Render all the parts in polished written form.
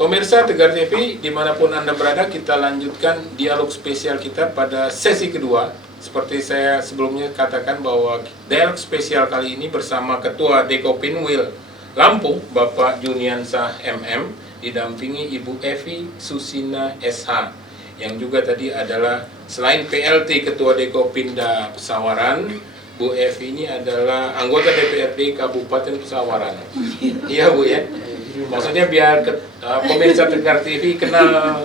Pemirsa Tegar TV, dimanapun Anda berada, kita lanjutkan dialog spesial kita pada sesi kedua. Seperti saya sebelumnya katakan bahwa dialog spesial kali ini bersama Ketua Dekopinwil Lampung, Bapak Juniansah MM, didampingi Ibu Evi Susina SH, yang juga tadi adalah selain PLT Ketua Dekopinda Pesawaran, Bu Evi ini adalah anggota DPRD Kabupaten Pesawaran. Iya Bu ya? Maksudnya biar pemirsa Tegar TV kenal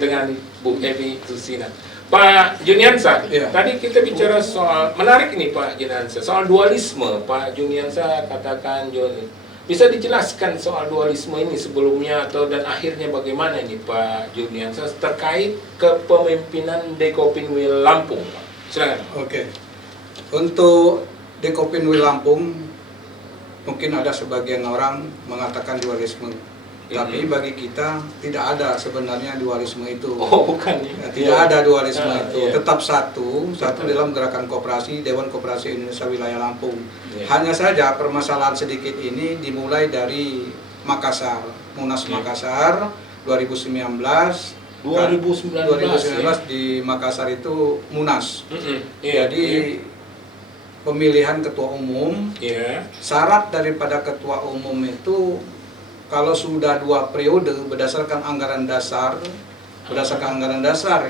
dengan Bu Evi Susina. Pak Juniansah, tadi kita bicara soal, menarik ini Pak Juniansah, soal dualisme. Pak Juniansah katakan, bisa dijelaskan soal dualisme ini sebelumnya atau dan akhirnya bagaimana ini Pak Juniansah terkait kepemimpinan Dekopinwil Lampung, Pak? Silakan. Oke. Untuk Dekopinwil Lampung, mungkin ada sebagian orang mengatakan dualisme, tapi bagi kita tidak ada sebenarnya dualisme itu. Oh, bukan ya? Tidak ada dualisme itu. Tetap satu dalam gerakan koperasi Dewan Koperasi Indonesia Wilayah Lampung. Hanya saja permasalahan sedikit ini dimulai dari Makassar, Munas Makassar 2019 di Makassar itu Munas. Jadi pemilihan ketua umum, syarat daripada ketua umum itu kalau sudah 2 periode berdasarkan anggaran dasar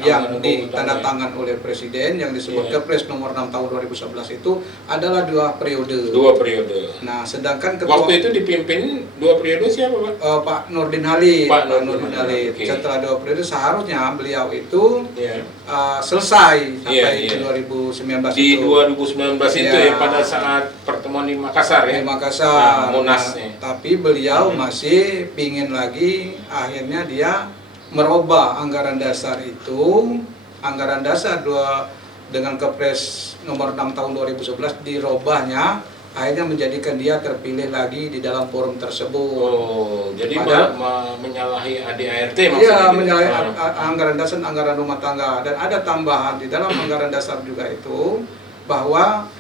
yang ditandatangan oleh Presiden yang disebut Kepres nomor 6 tahun 2011 itu adalah 2 periode. 2 periode. Nah, sedangkan ketua waktu itu dipimpin 2 periode siapa Pak? Pak Nurdin Halid. Pak Nurdin Halid. Setelah 2 periode seharusnya beliau itu selesai sampai di 2019 di itu. 2019 itu ya pada saat pertemuan di Makassar ya. Di Makassar. Munas. Tapi beliau masih pingin lagi, akhirnya dia merubah anggaran dasar itu, anggaran dasar dengan Kepres nomor 6 tahun 2011 dirubahnya, akhirnya menjadikan dia terpilih lagi di dalam forum tersebut. Oh, jadi menyalahi ADART maksudnya? Iya, menyalahi anggaran dasar, anggaran rumah tangga. Dan ada tambahan di dalam anggaran dasar juga itu, bahwa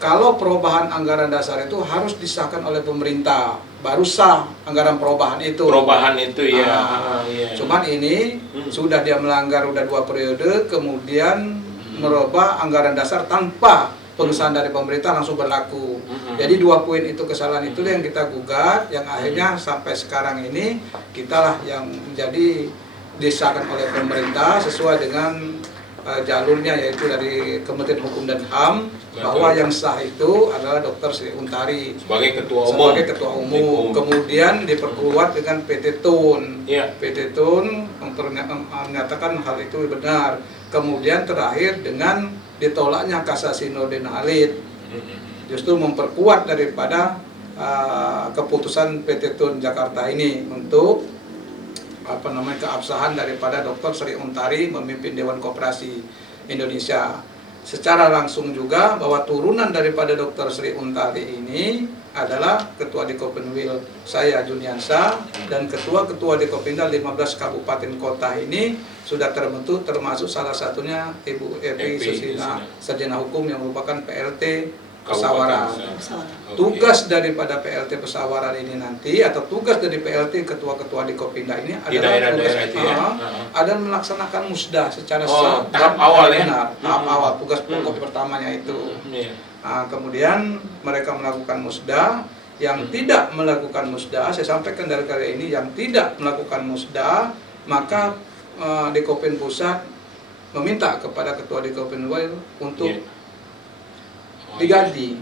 kalau perubahan anggaran dasar itu harus disahkan oleh pemerintah, baru sah anggaran perubahan itu. Perubahan itu ya. Cuman ini sudah dia melanggar udah 2 periode, kemudian merubah anggaran dasar tanpa pengesahan dari pemerintah langsung berlaku. Jadi 2 poin itu, kesalahan itu yang kita gugat, yang akhirnya sampai sekarang ini kitalah yang menjadi disahkan oleh pemerintah sesuai dengan jalurnya, yaitu dari Kementerian Hukum dan HAM, bahwa yang sah itu adalah Dr. Sri Untari sebagai ketua umum. Kemudian diperkuat dengan PT Tun. PT Tun menyatakan hal itu benar. Kemudian terakhir dengan ditolaknya kasasi Nurdin Halid, justru memperkuat daripada keputusan PT Tun Jakarta ini untuk keabsahan daripada Dr. Sri Untari memimpin Dewan Koperasi Indonesia. Secara langsung juga bahwa turunan daripada Dr. Sri Untari ini adalah Ketua Dekopinwil saya Juniansah, dan Ketua Dekopinda 15 kabupaten kota ini sudah terbentuk, termasuk salah satunya Ibu Evi Susina, sarjana hukum yang merupakan PLT Pesawaran. Tugas daripada PLT Pesawaran ini nanti, atau tugas dari PLT ketua-ketua Dekopinda ini adalah ada melaksanakan musda secara tahap awal tahap awal, tugas pokok pertamanya itu. Nah, kemudian mereka melakukan musda. Yang tidak melakukan musda, saya sampaikan dari kali ini, yang tidak melakukan musda, maka Dekopin Pusat meminta kepada Ketua Dekopinwil untuk diganti,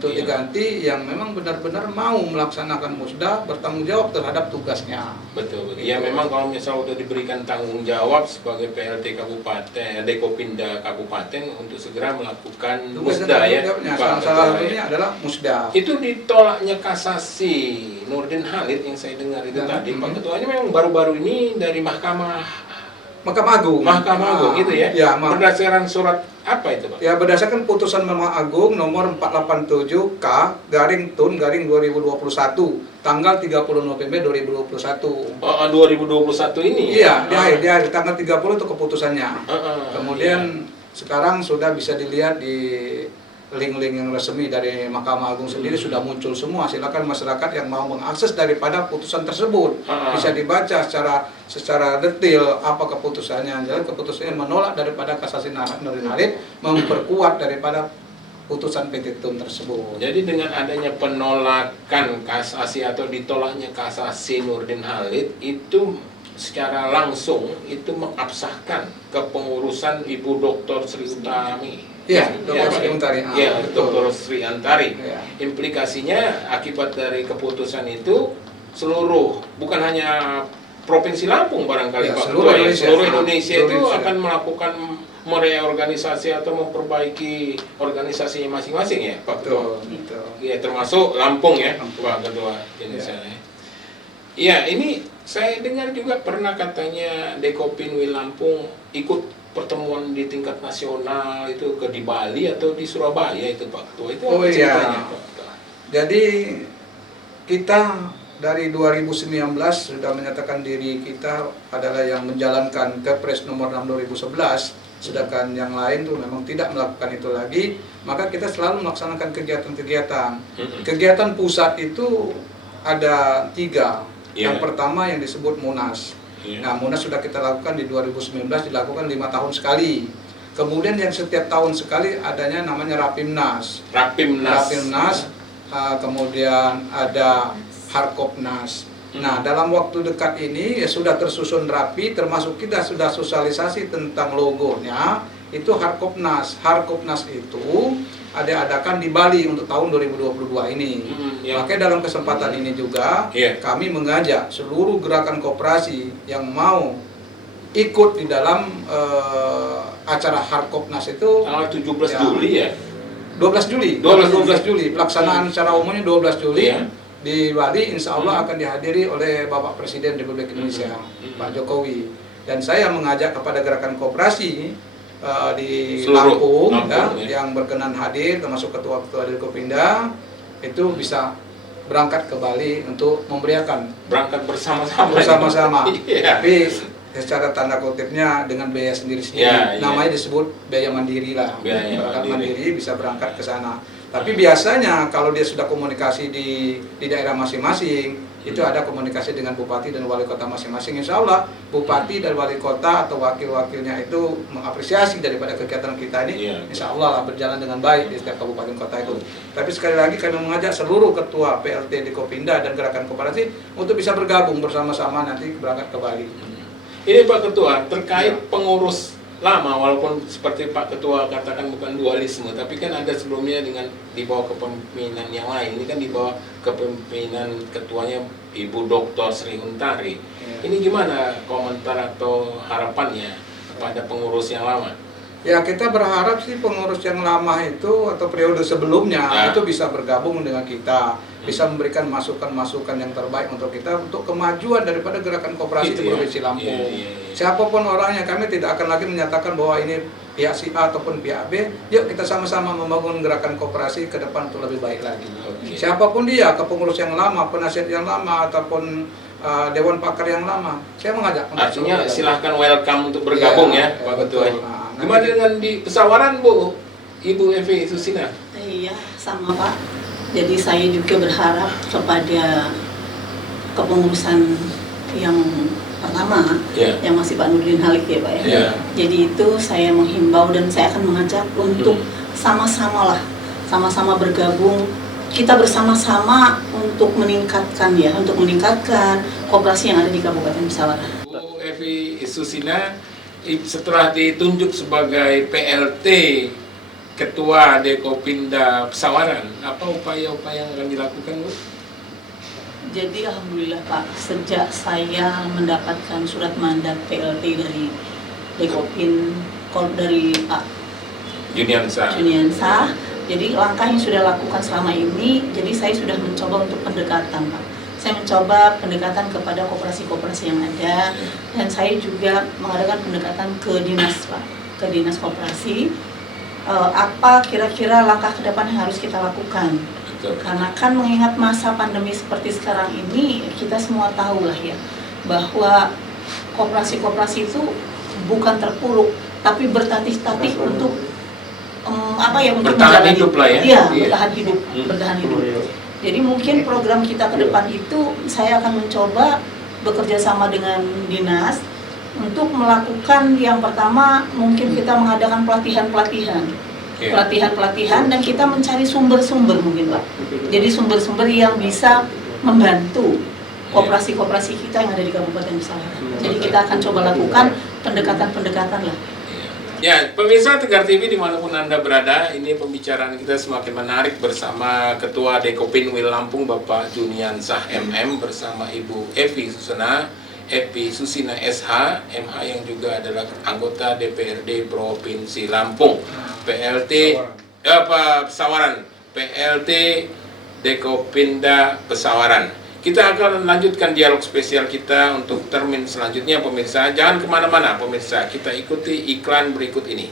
diganti yang memang benar-benar mau melaksanakan musda, bertanggung jawab terhadap tugasnya. Betul. Ya memang kalau misalnya sudah diberikan tanggung jawab sebagai PLT Kabupaten, Dekopinda Kabupaten untuk segera melakukan musda ya. Salah satunya adalah musda. Itu ditolaknya kasasi Nurdin Halid yang saya dengar itu tadi, Pak Ketuanya memang baru-baru ini dari Mahkamah Agung gitu ya. Berdasarkan surat apa itu Pak? Ya, berdasarkan putusan Mahkamah Agung nomor 487K/Tun/2021 tanggal 30 November 2021. 2021 ini? Iya, di akhir tanggal 30 itu keputusannya. Kemudian sekarang sudah bisa dilihat di link-link yang resmi dari Mahkamah Agung sendiri sudah muncul semua. Silakan masyarakat yang mau mengakses daripada putusan tersebut bisa dibaca secara detail apa keputusannya. Jadi keputusannya menolak daripada kasasi Nurdin Halid, memperkuat daripada putusan PT Tun tersebut. Jadi dengan adanya penolakan kasasi atau ditolaknya kasasi Nurdin Halid itu secara langsung itu mengabsahkan kepengurusan Ibu Dr. Sri Utami. Iya, Dr. Sri Antari. Ya, Dr. Sri Antari. Ya. Implikasinya akibat dari keputusan itu seluruh, bukan hanya Provinsi Lampung barangkali ya, Pak seluruh Ketua, Indonesia, seluruh Indonesia itu Indonesia akan melakukan mereorganisasi atau memperbaiki organisasinya masing-masing ya Pak Ketua. Betul. Ya, termasuk Lampung ya Lampung. Pak Ketua Indonesia. Ya, ini saya dengar juga pernah katanya Dekopin Wil Lampung ikut pertemuan di tingkat nasional itu di Bali atau di Surabaya itu Pak Ketua. Itu apa ceritanya Pak Ketua? Jadi kita dari 2019 sudah menyatakan diri kita adalah yang menjalankan Kepres nomor 6 2011, sedangkan yang lain tuh memang tidak melakukan itu lagi, maka kita selalu melaksanakan kegiatan-kegiatan. Kegiatan pusat itu ada 3. Yang pertama yang disebut Munas. Nah, Munas sudah kita lakukan di 2019, dilakukan 5 tahun sekali. Kemudian yang setiap tahun sekali adanya namanya Rapimnas. Kemudian ada Harkopnas. Nah, dalam waktu dekat ini ya sudah tersusun rapi, termasuk kita sudah sosialisasi tentang logonya. Itu Harkopnas. Harkopnas itu adakan di Bali untuk tahun 2022 ini. Makanya dalam kesempatan ini juga kami mengajak seluruh gerakan koperasi yang mau ikut di dalam acara Harkopnas itu tanggal 17 Juli ya. 12 Juli. 12 Juli. Pelaksanaan secara umumnya 12 Juli. Di Bali insya Allah akan dihadiri oleh Bapak Presiden Republik Indonesia, Pak Jokowi. Dan saya mengajak kepada gerakan koperasi di Lampung yang berkenan hadir, termasuk ketua-ketua dari Kopinda, itu bisa berangkat ke Bali untuk memberiakan. Berangkat bersama-sama. Tapi secara tanda kutipnya dengan biaya sendiri-sendiri. Namanya disebut biaya mandiri lah. Berangkat mandiri bisa berangkat ke sana. Tapi biasanya kalau dia sudah komunikasi di daerah masing-masing, itu ada komunikasi dengan bupati dan wali kota masing-masing. Insya Allah bupati dan wali kota atau wakil-wakilnya itu mengapresiasi daripada kegiatan kita ini. Insya Allah berjalan dengan baik di setiap kabupaten kota itu. Tapi sekali lagi kami mengajak seluruh ketua PLT di Kopinda dan gerakan koperasi untuk bisa bergabung bersama-sama nanti berangkat ke Bali. Ini Pak Ketua, terkait pengurus lama, walaupun seperti Pak Ketua katakan bukan dualisme, tapi kan ada sebelumnya dengan di bawah kepemimpinan yang lain. Ini kan di bawah kepemimpinan ketuanya Ibu Dr. Sri Utami. Ini gimana komentar atau harapannya kepada pengurus yang lama? Ya, kita berharap sih pengurus yang lama itu atau periode sebelumnya itu bisa bergabung dengan kita, bisa memberikan masukan-masukan yang terbaik untuk kita, untuk kemajuan daripada gerakan koperasi di Provinsi Lampung. Siapapun orangnya, kami tidak akan lagi menyatakan bahwa ini pihak si A ataupun pihak B. Yuk kita sama-sama membangun gerakan koperasi ke depan untuk lebih baik lagi. Siapapun dia, kepengurus yang lama, penasihat yang lama, ataupun Dewan Pakar yang lama, saya mengajak. Artinya silahkan welcome untuk bergabung ya Pak Ketua. Gimana dengan di Pesawaran Bu, Ibu Evi Susina? Iya, sama Pak. Jadi saya juga berharap kepada kepengurusan yang pertama, yang masih Pak Nurdin Halid ya Pak ya. Jadi itu saya menghimbau dan saya akan mengajak untuk sama-sama bergabung. Kita bersama-sama untuk meningkatkan koperasi yang ada di Kabupaten Pesawaran. Bu Evi Susina, setelah ditunjuk sebagai PLT Ketua Dekopinda Pesawaran, apa upaya-upaya yang akan dilakukan Bu? Jadi alhamdulillah Pak, sejak saya mendapatkan surat mandat PLT dari Dekopin dari Pak Juniansa, jadi langkah yang sudah lakukan selama ini, jadi saya sudah mencoba untuk pendekatan Pak. Saya mencoba pendekatan kepada koperasi-koperasi yang ada, dan saya juga mengadakan pendekatan ke dinas Pak, ke dinas koperasi. Apa kira-kira langkah ke depan yang harus kita lakukan? Karena kan mengingat masa pandemi seperti sekarang ini, kita semua tahu lah ya, bahwa koperasi-koperasi itu bukan terpuruk, tapi bertatih-tatih untuk untuk bertahan hidup lah ya. Iya, bertahan hidup, bertahan hidup. Jadi mungkin program kita ke depan itu saya akan mencoba bekerja sama dengan dinas untuk melakukan yang pertama mungkin kita mengadakan pelatihan-pelatihan. Pelatihan-pelatihan dan kita mencari sumber-sumber mungkin Pak. Jadi sumber-sumber yang bisa membantu koperasi-koperasi kita yang ada di Kabupaten Pesawaran. Jadi kita akan coba lakukan pendekatan-pendekatan lah. Ya, pemirsa Tegar TV dimanapun Anda berada, ini pembicaraan kita semakin menarik bersama Ketua Dekopinwil Lampung Bapak Juniansah MM bersama Ibu Evi Susina SH, MH yang juga adalah anggota DPRD Provinsi Lampung, Pesawaran, PLT Dekopinda Pesawaran. Kita akan lanjutkan dialog spesial kita untuk termin selanjutnya pemirsa. Jangan kemana-mana pemirsa, kita ikuti iklan berikut ini.